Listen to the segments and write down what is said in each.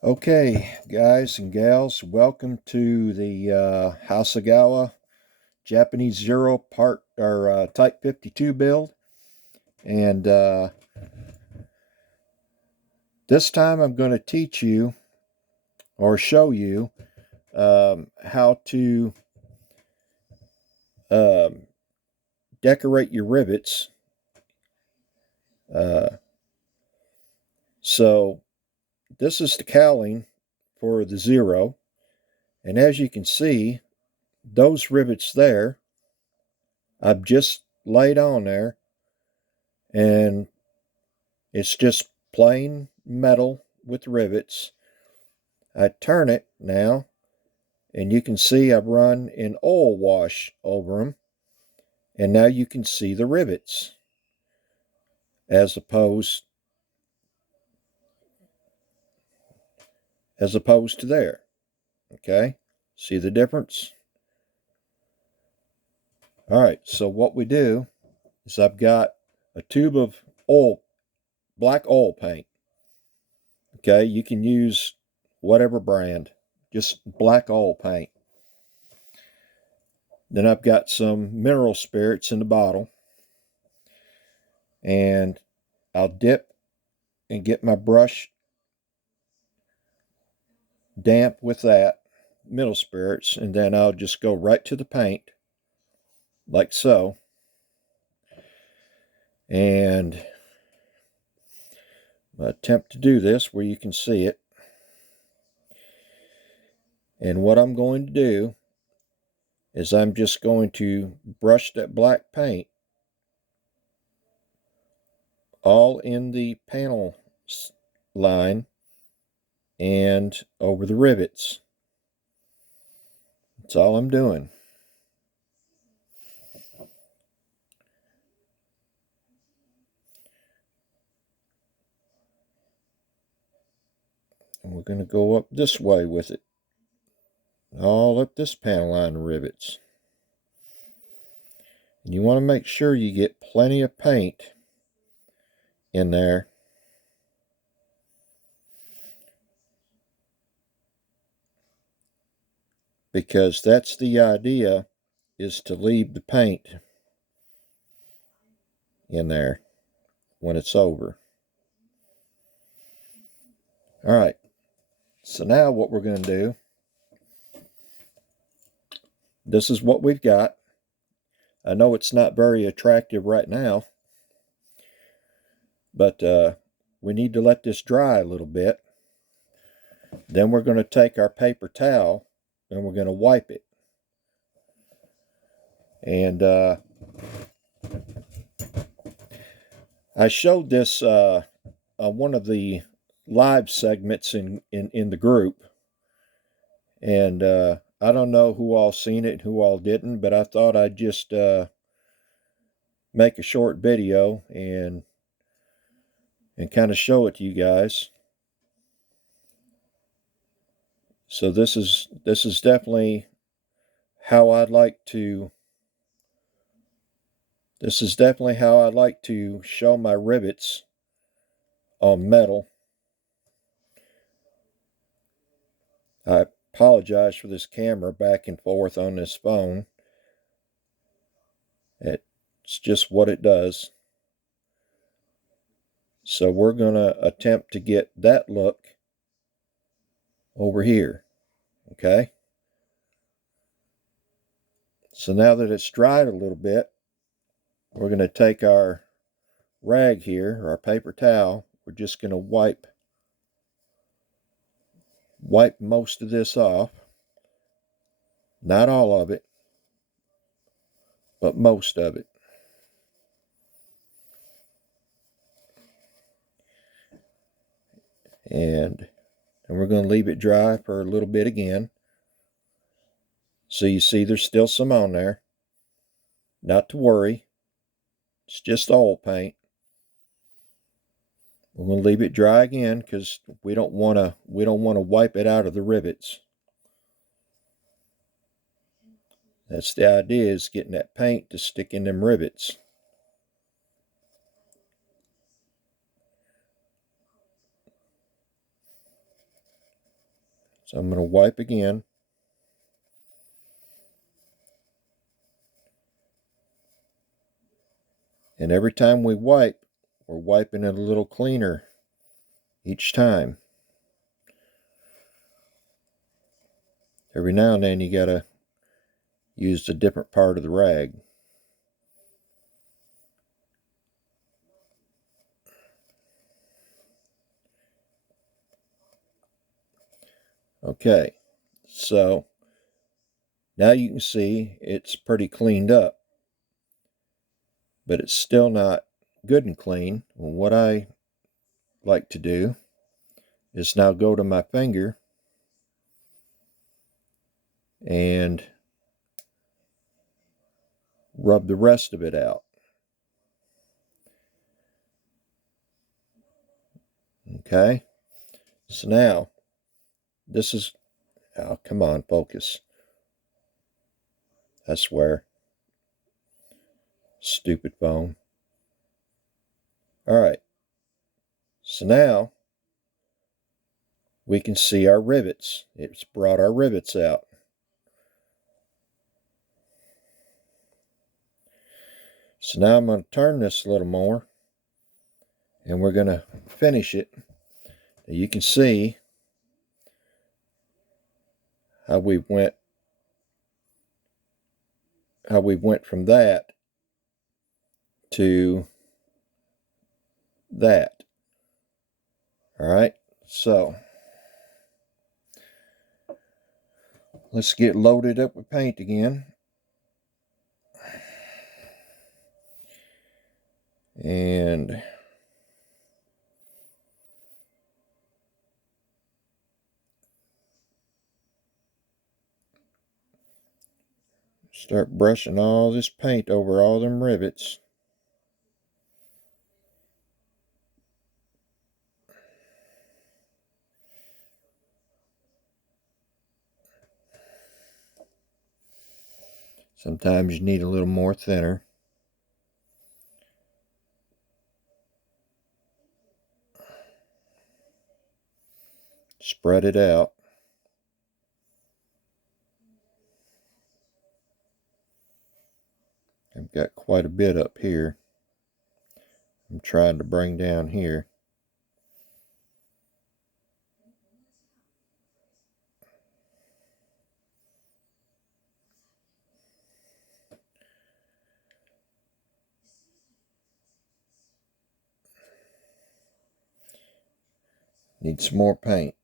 Okay, guys and gals, welcome to the Hasegawa Japanese Zero part or Type 52 build. And this time I'm going to teach you or show you how to um, decorate your rivets. Uh, so this is the cowling for the Zero. And as you can see, those rivets there, I've just laid on there, and it's just plain metal with rivets. I turn it now, and you can see I've run an oil wash over them, and now you can see the rivets as opposed to there. Okay, see the difference? All right, so what we do is I've got a tube of oil, black oil paint. Okay, you can use whatever brand, just black oil paint. Then I've got some mineral spirits in the bottle, and I'll dip and get my brush damp with that mineral spirits, and then I'll just go right to the paint like so. And I attempt to do this where you can see it. And what I'm going to do is I'm just going to brush that black paint all in the panel line and over the rivets. That's all I'm doing. And we're going to go up this way with it, all up this panel line of rivets. And you want to make sure you get plenty of paint in there, because that's the idea, is to leave the paint in there when it's over. All right, so now what we're going to do, this is what we've got. I know it's not very attractive right now, but we need to let this dry a little bit. Then we're going to take our paper towel and we're going to wipe it. And I showed this on one of the live segments in the group, and I don't know who all seen it and who all didn't, but I thought I'd just make a short video and kind of show it to you guys. So this is definitely how I'd like to show my rivets on metal. I apologize for this camera back and forth on this phone. It's just what it does. So we're going to attempt to get that look over here. Okay. So now that it's dried a little bit, we're going to take our rag here, or our paper towel. We're just going to wipe most of this off. Not all of it, but most of it. And we're going to leave it dry for a little bit again. So you see there's still some on there. Not to worry. It's just oil paint. We're going to leave it dry again because we don't want to wipe it out of the rivets. That's the idea, is getting that paint to stick in them rivets. So I'm going to wipe again. And every time we wipe, we're wiping it a little cleaner each time. Every now and then you got to use a different part of the rag. Okay, so now you can see it's pretty cleaned up, but it's still not good and clean. Well, what I like to do is now go to my finger and rub the rest of it out. Okay, so now this is, oh, come on, focus. I swear. Stupid phone. All right, so now we can see our rivets. It's brought our rivets out. So now I'm going to turn this a little more and we're going to finish it. You can see how we went from that to that. All right, so let's get loaded up with paint again. And start brushing all this paint over all them rivets. Sometimes you need a little more thinner. Spread it out. I've got quite a bit up here. I'm trying to bring down here. Need some more paint.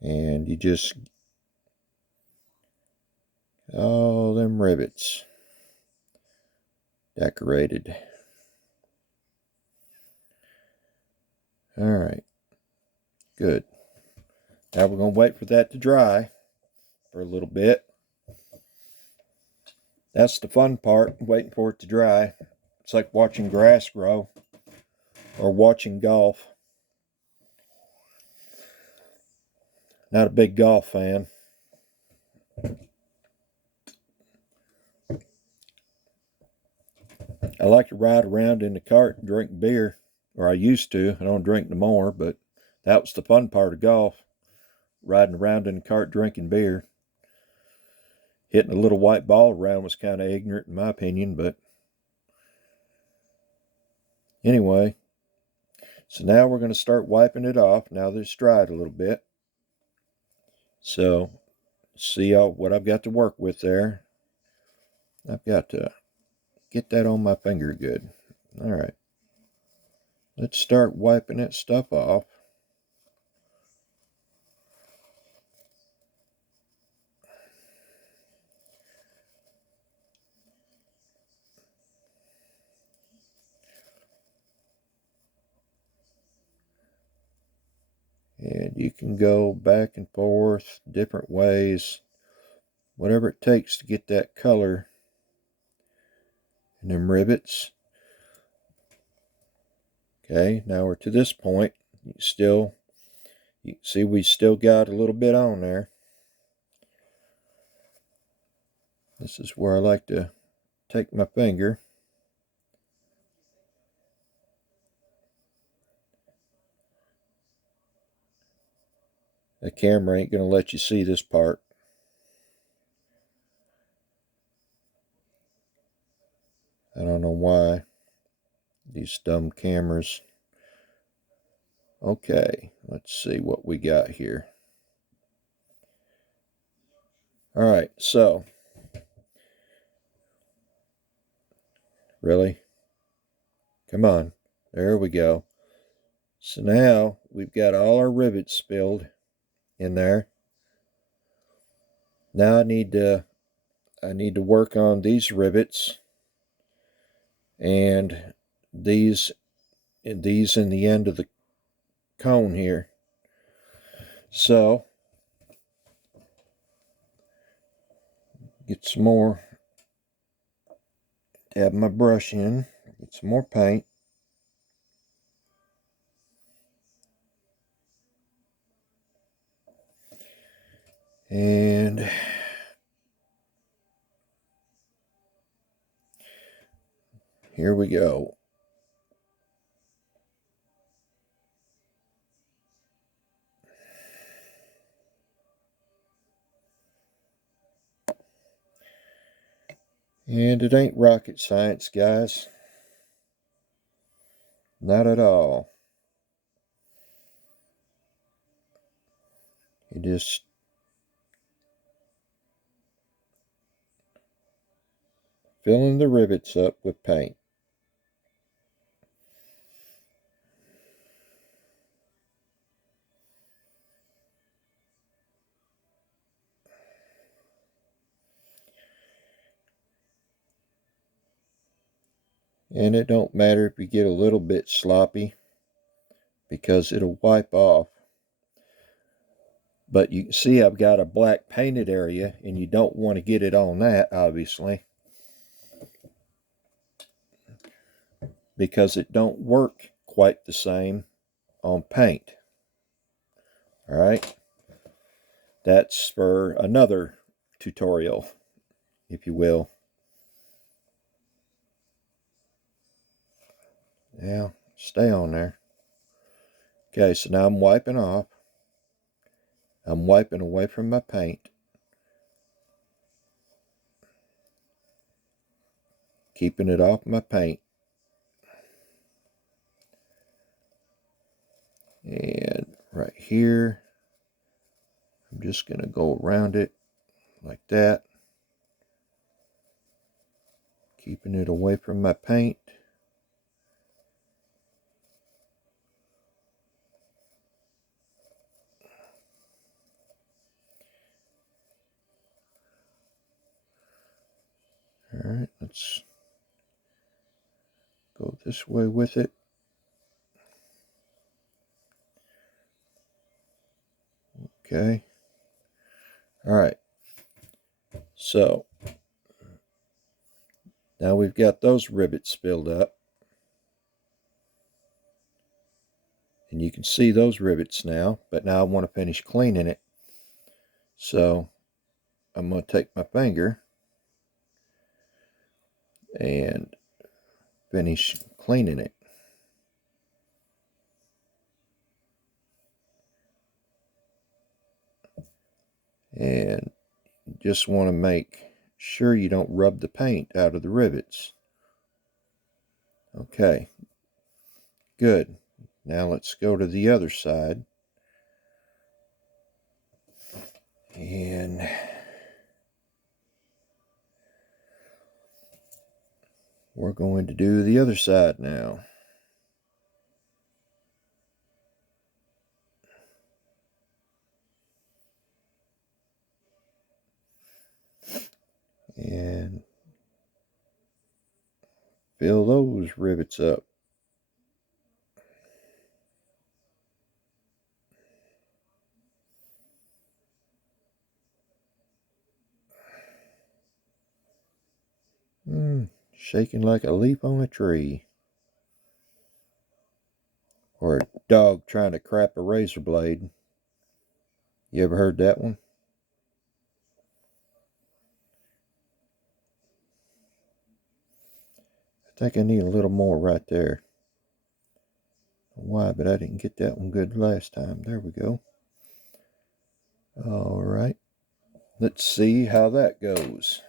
And you just, all them rivets decorated. All right, good. Now we're going to wait for that to dry for a little bit. That's the fun part, waiting for it to dry. It's like watching grass grow or watching golf. Not a big golf fan. I like to ride around in the cart and drink beer, or I used to. I don't drink no more, but that was the fun part of golf. Riding around in the cart drinking beer. Hitting a little white ball around was kind of ignorant in my opinion, but anyway. So now we're going to start wiping it off now that it's dried a little bit. So see what I've got to work with there. I've got to get that on my finger good. All right. Let's start wiping that stuff off. And you can go back and forth different ways, whatever it takes to get that color in them rivets. Okay, now we're to this point. You can see we still got a little bit on there. This is where I like to take my finger The camera ain't going to let you see this part. I don't know why. These dumb cameras. Okay, let's see what we got here. Alright, so. Really? Come on. There we go. So now we've got all our rivets filled in there. Now I need to work on these rivets and these in the end of the cone here. So get some more, dab my brush in, get some more paint. And here we go. And it ain't rocket science, guys. Not at all. You just filling the rivets up with paint. And it don't matter if you get a little bit sloppy, because it'll wipe off. But you can see I've got a black painted area, and you don't want to get it on that, obviously, because it don't work quite the same on paint. All right, that's for another tutorial, if you will. Now, stay on there. Okay, so now I'm wiping off. I'm wiping away from my paint. Keeping it off my paint. And right here, I'm just going to go around it like that. Keeping it away from my paint. All right, let's go this way with it. Okay. All right. So now we've got those rivets filled up. And you can see those rivets now, but now I want to finish cleaning it. So I'm going to take my finger and finish cleaning it. And just want to make sure you don't rub the paint out of the rivets. Okay, good. Now let's go to the other side. And we're going to do the other side now. And fill those rivets up. Shaking like a leaf on a tree. Or a dog trying to crap a razor blade. You ever heard that one? I think I need a little more right there. Why, but I didn't get that one good last time. There we go. All right, let's see how that goes.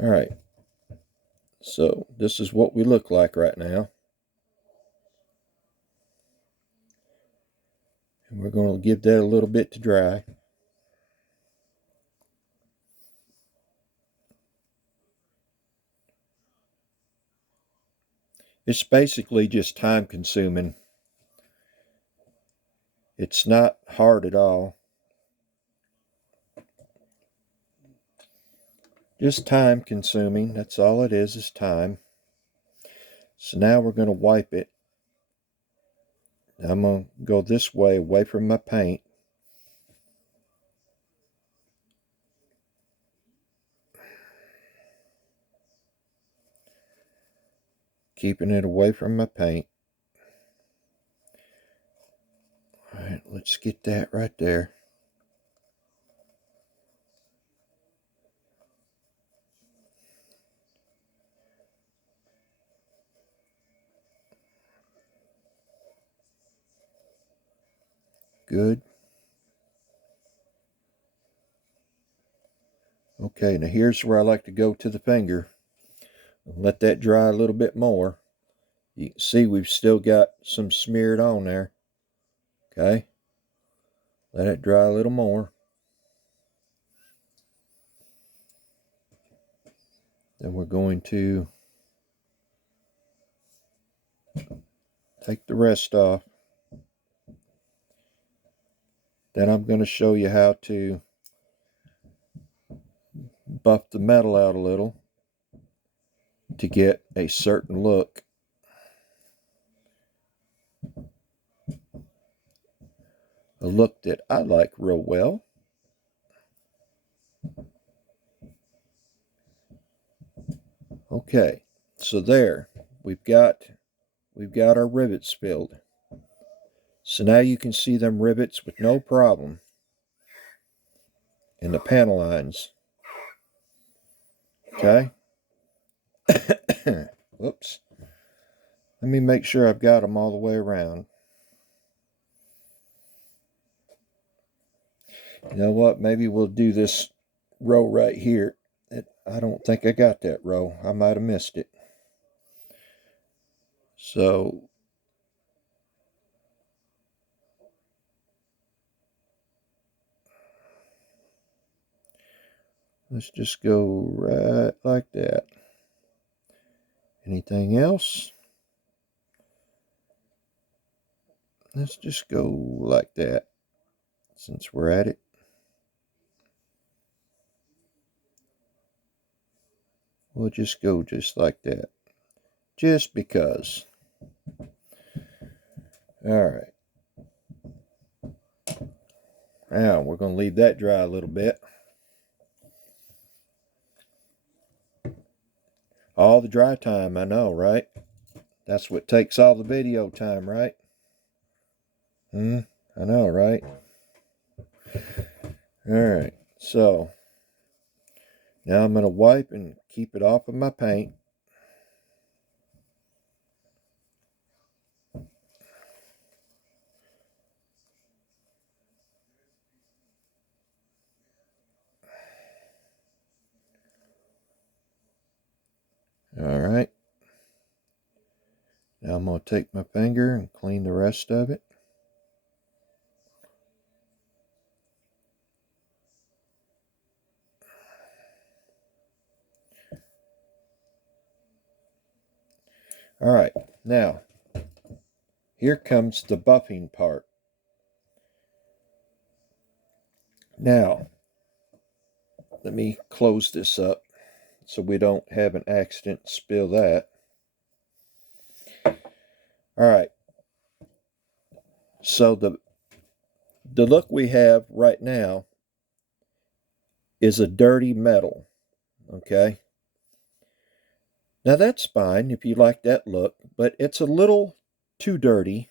All right, so this is what we look like right now. And we're going to give that a little bit to dry. It's basically just time consuming. It's not hard at all. Just time consuming. That's all it is time. So now we're going to wipe it. I'm going to go this way away from my paint. Keeping it away from my paint. All right, let's get that right there. Good. Okay, now here's where I like to go to the finger. Let that dry a little bit more. You can see we've still got some smeared on there. Okay. Let it dry a little more. Then we're going to take the rest off. Then I'm going to show you how to buff the metal out a little to get a certain look. A look that I like real well. Okay, so there we've got our rivets filled. So now you can see them rivets with no problem in the panel lines. Okay. Whoops. Let me make sure I've got them all the way around. You know what? Maybe we'll do this row right here. I don't think I got that row. I might have missed it. So let's just go right like that. Anything else? Let's just go like that since we're at it. We'll just go just like that. Just because. Alright. Now we're going to leave that dry a little bit. All the dry time, I know, right? That's what takes all the video time, right? I know, right? Alright, so now I'm going to wipe and keep it off of my paint. Alright. Now I'm going to take my finger and clean the rest of it. Alright, now here comes the buffing part. Now, let me close this up so we don't have an accident spill that. Alright, so the look we have right now is a dirty metal, okay? Now that's fine if you like that look, but it's a little too dirty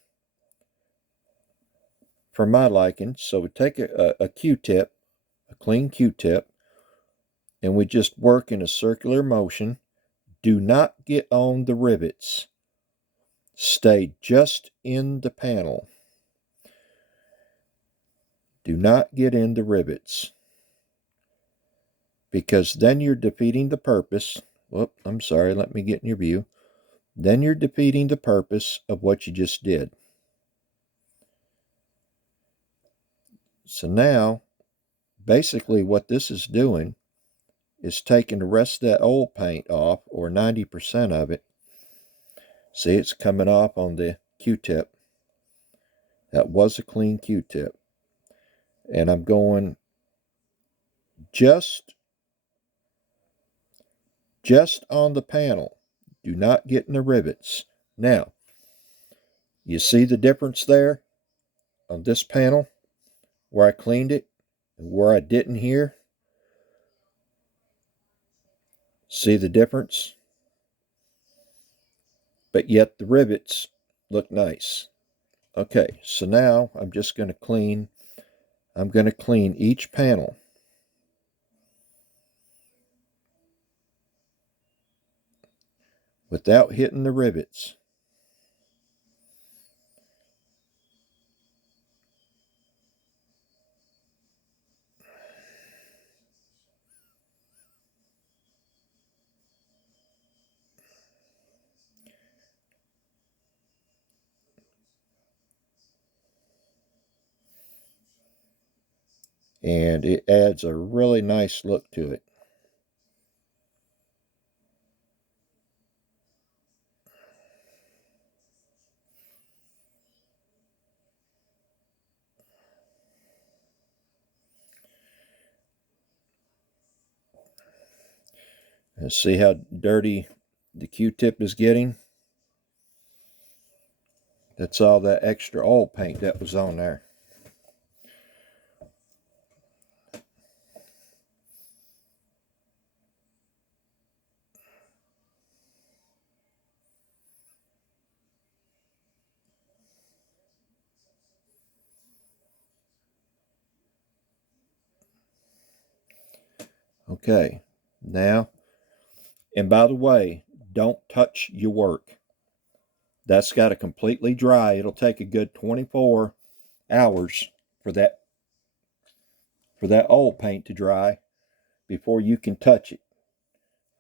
for my liking. So we take a Q-tip, a clean Q-tip, and we just work in a circular motion. Do not get on the rivets. stay just in the panel. Do not get in the rivets, because then you're defeating the purpose. Whoop, I'm sorry, let me get in your view. Then you're defeating the purpose of what you just did. So now, basically what this is doing is taking the rest of that old paint off, or 90% of it. See, it's coming off on the Q-tip. That was a clean Q-tip. And I'm going just on the panel. Do not get in the rivets. Now, you see the difference there on this panel where I cleaned it and where I didn't here? See the difference? But yet the rivets look nice. Okay, so now I'm just going to clean. I'm going to clean each panel. Without hitting the rivets. And it adds a really nice look to it. And see how dirty the Q-tip is getting? That's all that extra oil paint that was on there. Okay, now, and by the way, don't touch your work. That's got to completely dry. It'll take a good 24 hours for that oil paint to dry before you can touch it.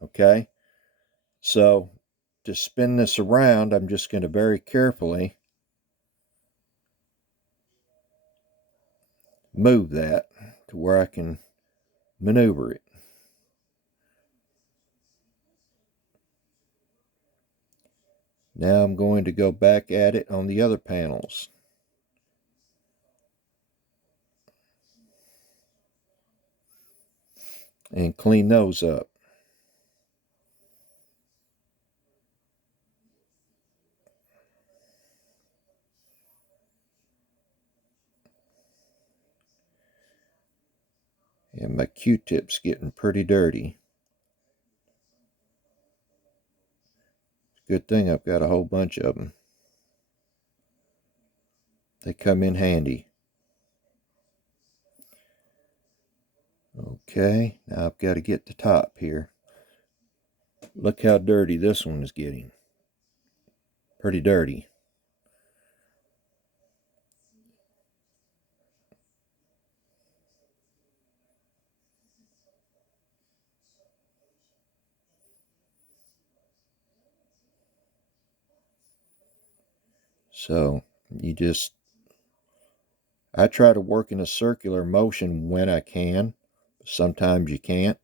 Okay, so to spin this around, I'm just going to very carefully move that to where I can maneuver it. Now I'm going to go back at it on the other panels. And clean those up. And my Q-tip's getting pretty dirty. Good thing I've got a whole bunch of them. They come in handy. Okay, now I've got to get the top here. Look how dirty this one is getting. Pretty dirty. So I try to work in a circular motion when I can. Sometimes you can't.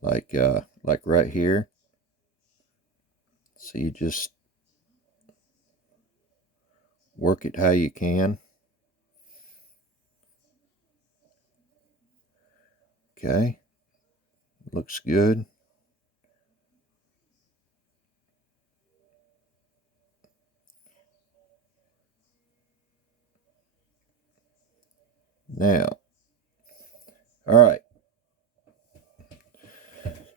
Like right here. So you just work it how you can. Okay. Looks good. Now, all right.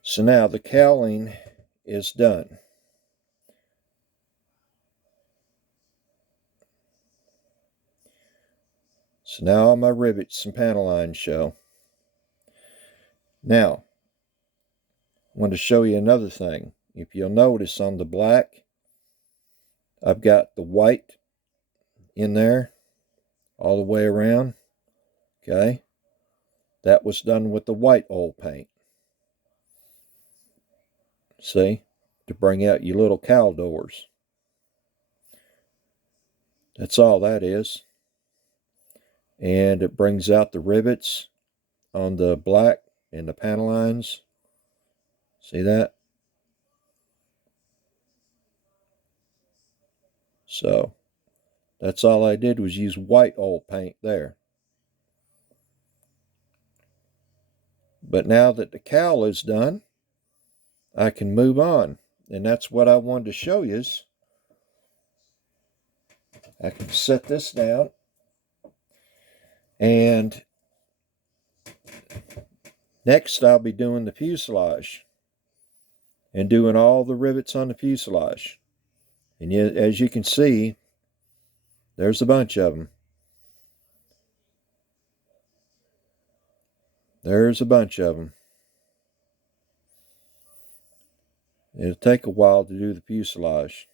So now the cowling is done. So now all my rivets and panel lines show. Now, want to show you another thing. If you'll notice on the black, I've got the white in there all the way around. Okay, that was done with the white oil paint. See, to bring out your little cowl doors. That's all that is. And it brings out the rivets on the black and the panel lines. See that? So that's all I did was use white oil paint there. But now that the cowl is done, I can move on. And that's what I wanted to show you. I can set this down. And next I'll be doing the fuselage. And doing all the rivets on the fuselage. And as you can see, there's a bunch of them. There's a bunch of them. It'll take a while to do the fuselage.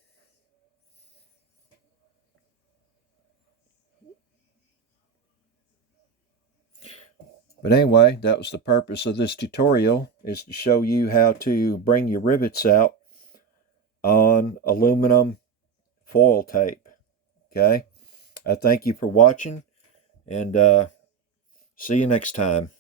But anyway, that was the purpose of this tutorial, is to show you how to bring your rivets out on aluminum foil tape. Okay? I thank you for watching, and see you next time.